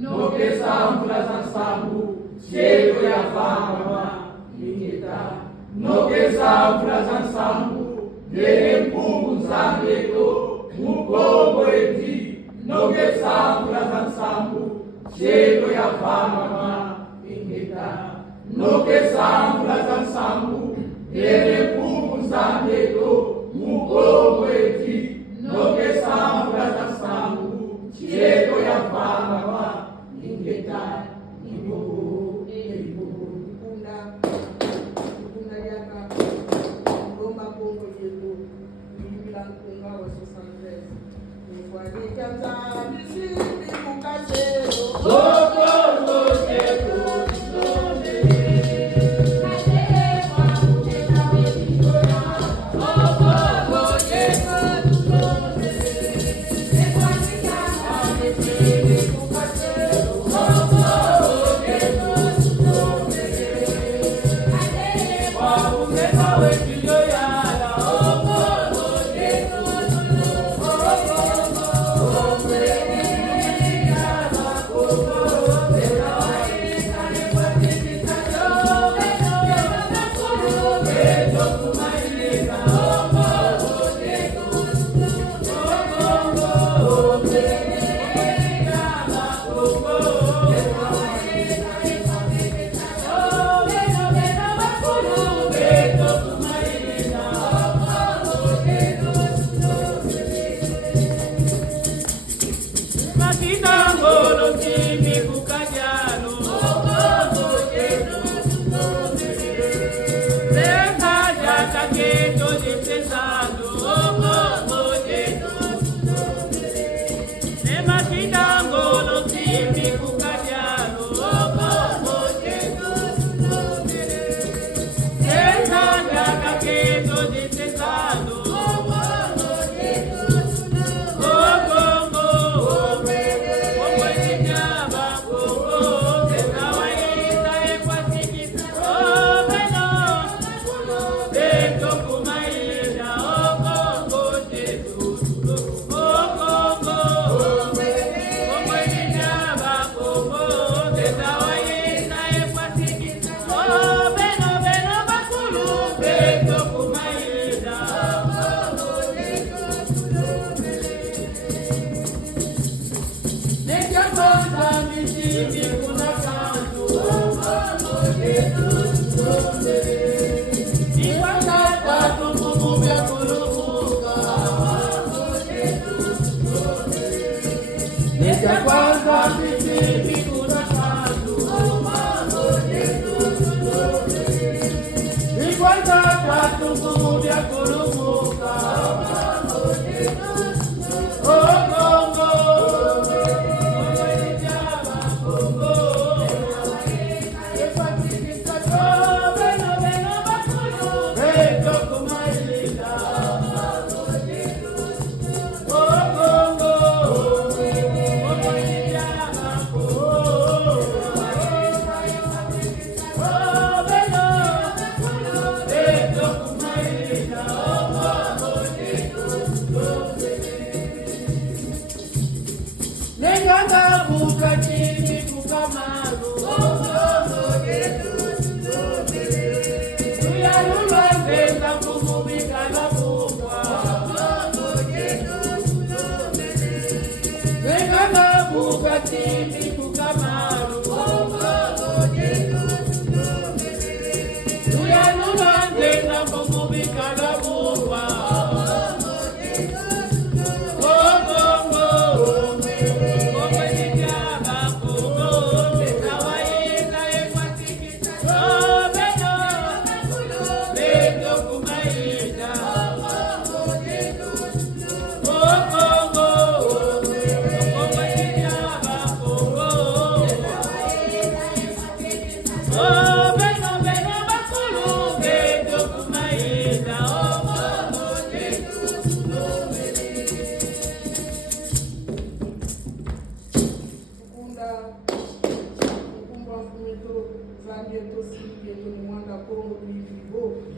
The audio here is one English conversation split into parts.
no que sambra zansambu, cheio ya fama, ingeta, no que sambra zansambu, ele pungu zambego, mukobo eti, no que sambra zansambu, cheio ya fama, ingeta, no que sambra zansambu, ele pungu zambego, mukobo eti, no que sambra zansambu, cheio ya fama, ingeta, ibubu, Ikunda yaka ngomba Kongo yetu bila kunga wa 73 ni kwa nikaza misiri mukasero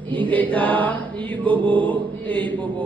Ingeta, ibobo, e ibobo.